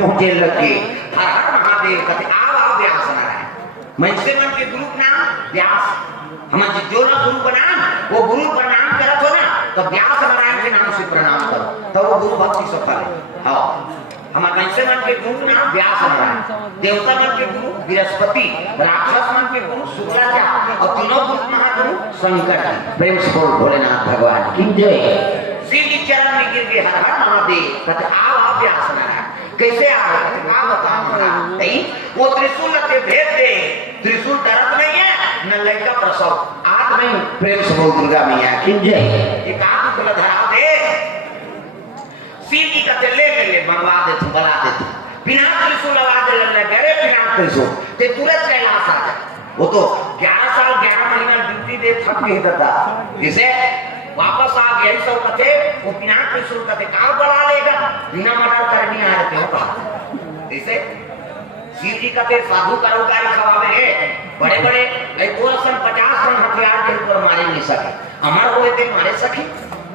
पहुंचे लगे हर हर महादेव कहते आव आव व्यास नारायण मनसे मन के गुरु नाम व्यास हम जो ना गुरु बना वो गुरु प्रणाम करत हो ना तो व्यास नारायण के नाम से प्रणाम करो तो वो गुरु भक्ति सफल है। हाँ हमारे मनसे मन के गुरु नाम व्यास नारायण, देवता मन के गुरु बृहस्पति, राक्षस मन के गुरु शुक्राचार्य और तीनों गुरु महागुरु शंकर जी। प्रेम से बोल भोलेनाथ भगवान की जय। शिव जी चरण में गिर के हर हर महादेव कहते आव आव व्यास नारायण कैसे आ रहा बताओ नहीं वो त्रिशूल के भेद दे त्रिशूल दर्द नहीं है न लड़का प्रसव आग में। प्रेम से बोल दुर्गा मैया की जय। एक आग को धरा दे शिव जी का ले बनवा दे तू बना दे तू बिना त्रिशूल लगा दे ले गरे बिना त्रिशूल ते तुरंत कैलाश आ जाए। वो तो 11 साल 11 महीना ड्यूटी दे थक गए था इसे वापस आ गया सब कथे वो बिना त्रिशूल कथे कहां बढ़ा लेगा बिना मर्डर करनी आ रहे होगा जैसे शिव जी कथे साधु करोकारी खवावे है बड़े बड़े 250 टन हथियार के ऊपर मारे नहीं सके अमर हुए थे मारे सके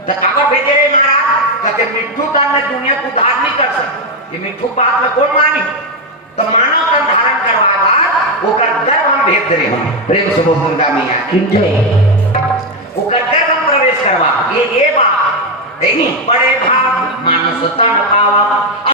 तो काबर भेजे रे महाराज कहते मिट्टू दान में दुनिया को उद्धार नहीं कर सकते ये मिट्टू बात में कौन मानी तो मानव का धारण करवावा वो कर गर्भ हम भेज दे हम। प्रेम से बोल दुर्गा मैया की जय। वो कर गर्भ हम प्रवेश करवा ये बात नहीं बड़े भाग मानस तन पावा